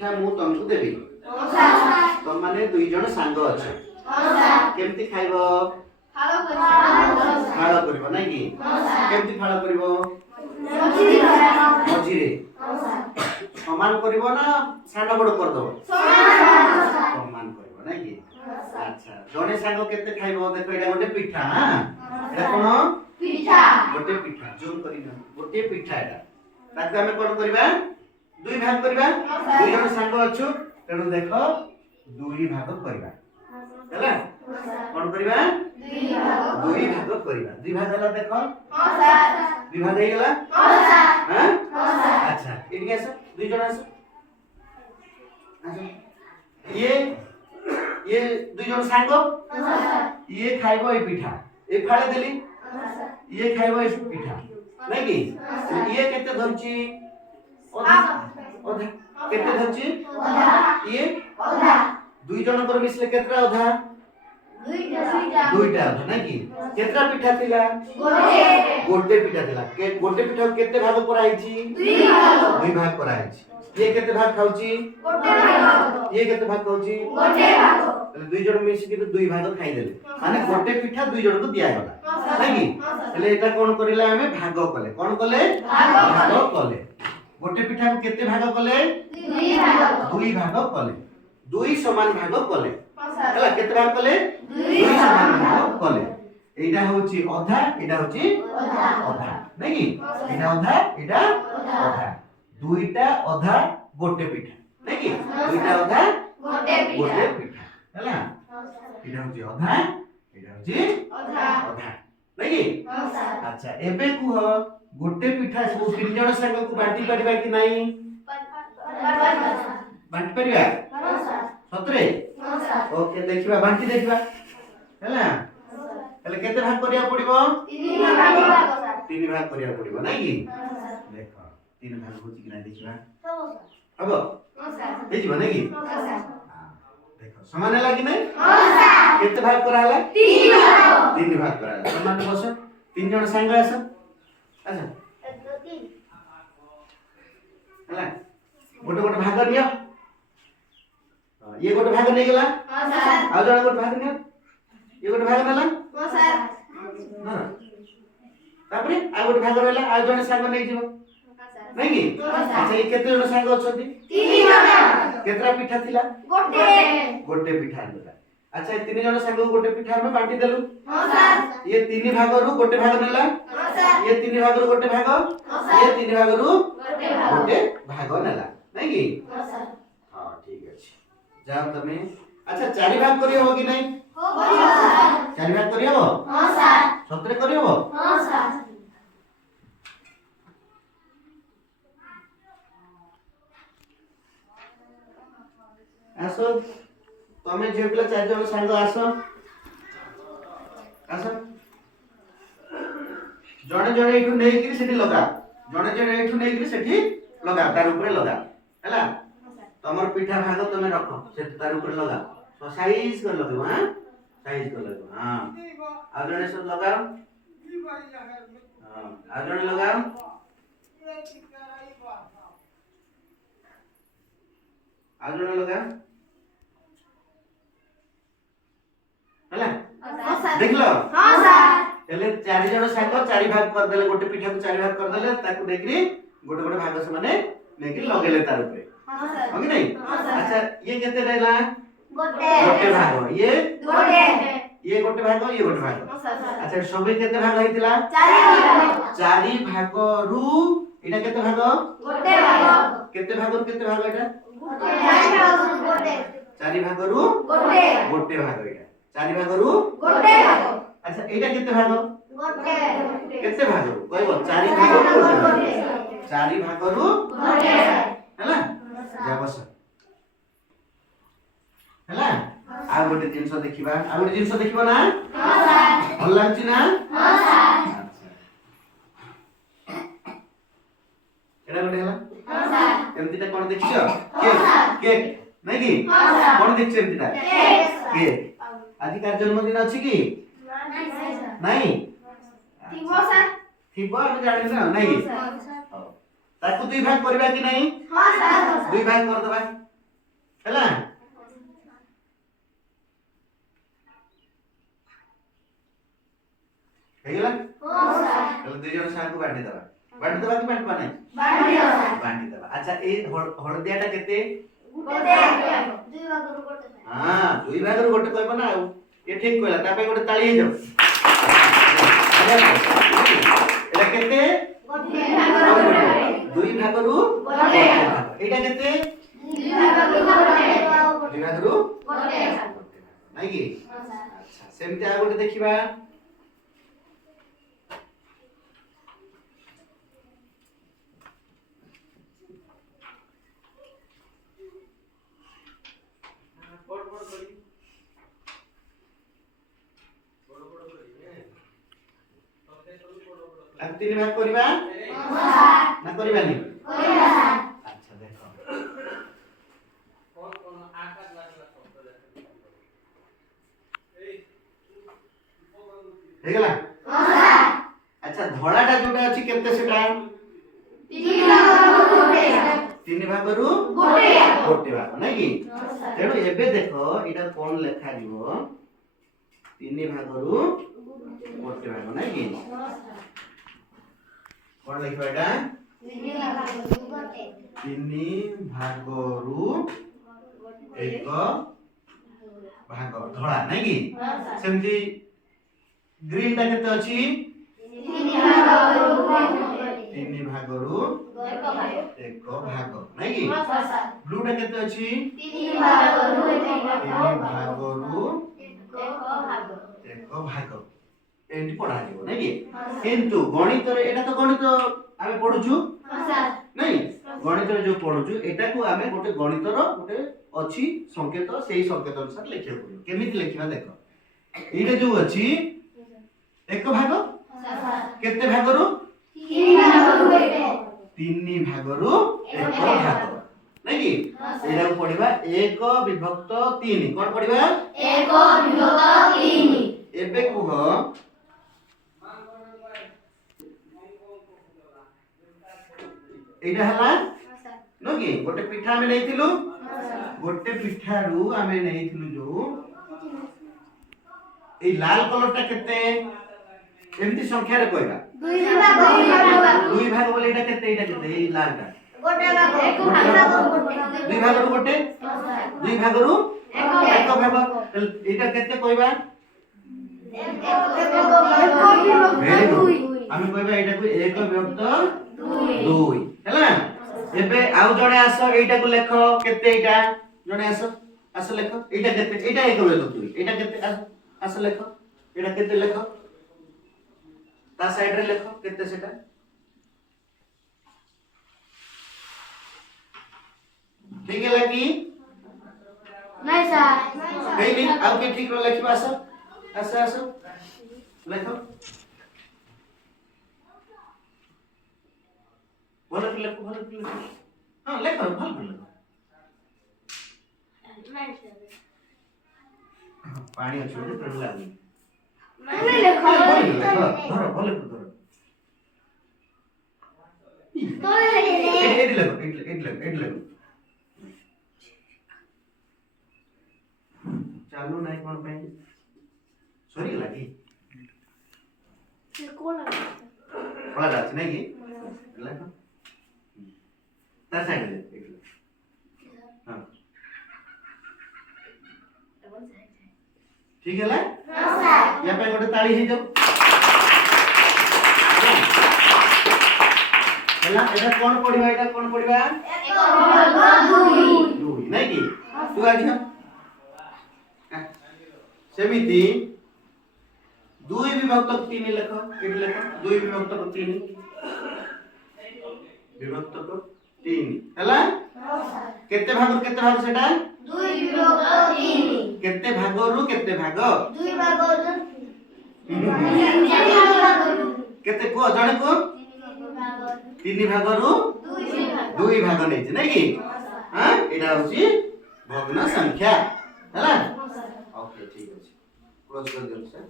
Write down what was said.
पिठा मु तुमको देबी तुम माने दुई जण सांग अछि केमती खाइबो फाळ करिवो नै कि केमती फाळ करिवो मझिरे समान करिवो ना साना बड़ कर दो समान करिवो नै कि अच्छा जणे सांग केते खाइबो देखो एटा गोटे पिठा हां एटा कोन पिठा गोटे पिठा जूम करिना गोटे पिठा एटा ताकि हमें कोन करबा दुई भाग करबा दुई जण सांग अछु तेनु देखो दुई भाग करबा हैला कोन करबा दुई भाग करबा दुई भाग हला देखो हां सर दुई भाग हे गेला हां सर हां अच्छा एडी आसो दुई जण आसो ये दुई जण सांग हां सर ये खाइबो ए पिठा ए फाळे देली हां सर ये खाइबो ए पिठा नै कि ये केते धरची ओधा ओधा केते धरची ओधा ये ओधा दुई जण कर मिसले केतरा ओधा दुईटा ओधा नै कि केतरा पिठा थिला गोटे पिठा थिला के गोटे पिठा केते भाग कराइची दुई भाग कराइची ये केते भाग खाउची गोटे भाग ये केते भाग खाउची गोटे भाग तले दुई जण मिसि के दुई भाग खाइ देले माने गोटे पिठा दुई जण को दिया गला नै कि तले एटा कोन करिला हमें भाग कले कोन कले भाग कले गोटे पिठा को केते भाग कले दुई भाग कले दुई समान भाग कले हला केते भाग कले दुई समान भाग कले एटा होची अधा एटा होची अधा नै कि एटा अधा एटा अधा दुईटा अधा गोटे पिठा नै कि दुईटा अधा गोटे पिठा हला एटा होची अधा एटा होची अधा नै कि अच्छा एबे कुह गोटे पिठा सब तीन जण संग को बांटी परिबा कि नाही बांटी परिबा हां सर सतरे हां सर ओके देखिबा बांटी देखिबा हैला हैले केते भाग करिया पड़िबो तीन भाग करिया पड़िबो नै कि देखो तीन भाग होची कि नाही देखिबा हबो हां सर देखिबा नै कि हां सर देखो समान लागी नै हां सर केते भाग कराला तीन भाग कराला समान बस तीन जण संग आस अच्छा हला गोटे गोटे भाग नियो ये गोटे भाग नै गेला हां सर आ जण गोटे भाग नियो ये गोटे भाग नेला हां सर हां तापरे आ गोटे भाग रहला आ जण संग नै जिवो हां सर नै कि अच्छा ये केते जण संग अछथि तीन जण केतरा पिठा थिला गोटे पिठा आनला अच्छा ये तीन जण संग गोटे पिठा में बांटी देलु हां सर ये तीन भाग रु गोटे भाग नेला हां सर ये तीन भाग रु गोटे भाग हां सर ये तीन भाग रु गोटे भाग नेला नै कि हां सर हां ठीक अछि जाओ तमे अच्छा चारि भाग करियो हो कि नै हो करियो सर चारि भाग करियो हां सर सतरे करियो हां सर आसो तमे जे पिला चार जण संग आसो आसो जणे जणे एठु नै कि सेठी लगा जणे जणे एठु नै कि सेठी लगा तार ऊपर लगा हैला तमर पिठा भाग तमे रखो से तार ऊपर लगा तो साइज कर लगो हां साइज कर लगो हां आ जणे सब लगाओ हां आ जणे लगाओ आ जणे लगा हैला हां सर देखलो हां सर तले चारि जण संग चारि भाग कर देले गोटे पिठा को चारि भाग कर देले ताकू देखि गोटे गोटे भाग से माने नेकी लगेले तार ऊपर हां सर हो कि नहीं अच्छा ये केते रहला गोटे भाग ये गोटे भाग ये गोटे भाग हां सर अच्छा सबे केते भाग होइतिला चारि भाग रु एटा केते भाग गोटे भाग केते भाग एटा चारि भाग रु गोटे भाग एटा चारि भाग रु गोटे भाग अच्छा एटा केते भाग गोटे केते भाग कहबो चारि भाग रु गोटे चारि भाग रु गोटे हैला जा बस हैला आ गोटे जिंस देखिबा आ गोटे जिंस देखिबो ना हां सर भल लागछि ना हां सर एटा गोटे हैला हां सर एमतिटा कोन देखियो केक नै कि हां सर कोन देखछ एमतिटा केक आज का जन्मदिन अछि कि नहीं थिबो सर थिबो हम जानि ना नहीं ताकू दुई भाग करबा कि नहीं हां सर दुई भाग कर दबा हैला हेगला हां सर चलो दुई जन सांग को बांटी दबा कि बांटपा नहीं बांटी दबा अच्छा ए हळदियाटा केते गोटे दुई भागरु गोटे हां दुई भागरु गोटे कहबो ना ये ठीक कहला ता पे गोटे ताली हे जाओ एटा केते गोटे भागरु दुई भागरु गोटे एटा केते दुई भागरु गोटे नहीं कि अच्छा सेमते आ गोटे देखिबा अब तीन भाग करबा ना करबा नहीं अच्छा देखो कौन आकार लागला शब्द हे गेला अच्छा धोलाटा जोटा अछि केते सेटा तीन भागरु गोटे भाग नै कि तेणु एबे देखो एटा कोन लेखा दिबो तीन भागरु गोटे भाग नै कि कोन लिखबा एटा तीन भागरु एक भाग धोला नै कि सेमती ग्रीन टा केते अछि तीन भागरु एक भाग नै कि ब्लू टा केते अछि तीन भागरु एक भाग एंटी पढ़ा दिबो नै कि किंतु गणित रे एटा तो गणित आमे पढुछु नै गणित रे जो पढुछु एटा को आमे गोटे गणित रो गोटे अछि संकेत सेही संकेत अनुसार लिखियो पड़ियो केमिति लिखिबा देखो एटा जो अछि एक भाग केते भागरु तीन भागरु एक भाग नै कि एटा को पढिबा 1 विभक्त 3 कोन पढिबा 1 विभक्त 3 एबे कुह एटा हला नो कि गोटे पिठा में नेथिलु गोटे पिठा रु आमे नेथिलु जो ए लाल कलर टा केते एमती संख्या रे कहबा दुई भाग बोले एटा केते ए लाल टा गोटे भाग दुई भाग रु गोटे दुई भाग रु एक भाग एटा केते कहबा आमे कहबा एटा को एक विभक्त 2 हैला एबे आउ जणे आसो एटा को लेखो केते एटा जणे आसो लेखो एटा केते एटा एक विभक्त 2 एटा केते आसो लेखो एटा केते लेखो ता साइड रे लेखो केते सेटा ठीक है लगी नहीं सर नहीं अब के ठीक रो लेखबा आसो लेखो भले लेखो हां लेखो भले लेखो नहीं सर पानी अछि रे पेड़ लागू नहीं लेखो धरो भले धरो तो एडी लेखो चालू नहीं कोन पे सॉरी लागी से कोन लागी पड़ा जाछ नहीं कि लेखो तार साइड ले हां ठीक है ला हां सर या पे गोटे ताली हे जाओ हला एटा कोन पढिबा 2 नहीं कि तू आजियो सेमिति 2 विभक्त 3 लेखो एडी लेखो 2 विभक्त 3 विभक्त 3 हला केते भाग सेटा 2 विभक्त 3 केते भागरु केते भाग 2 भागरु केते को जणे को 3 भागरु 2 भाग नै छै नै कि हां एटा होची भग्न संख्या हला ओके ठीक अछि क्लोज कर दियो सर।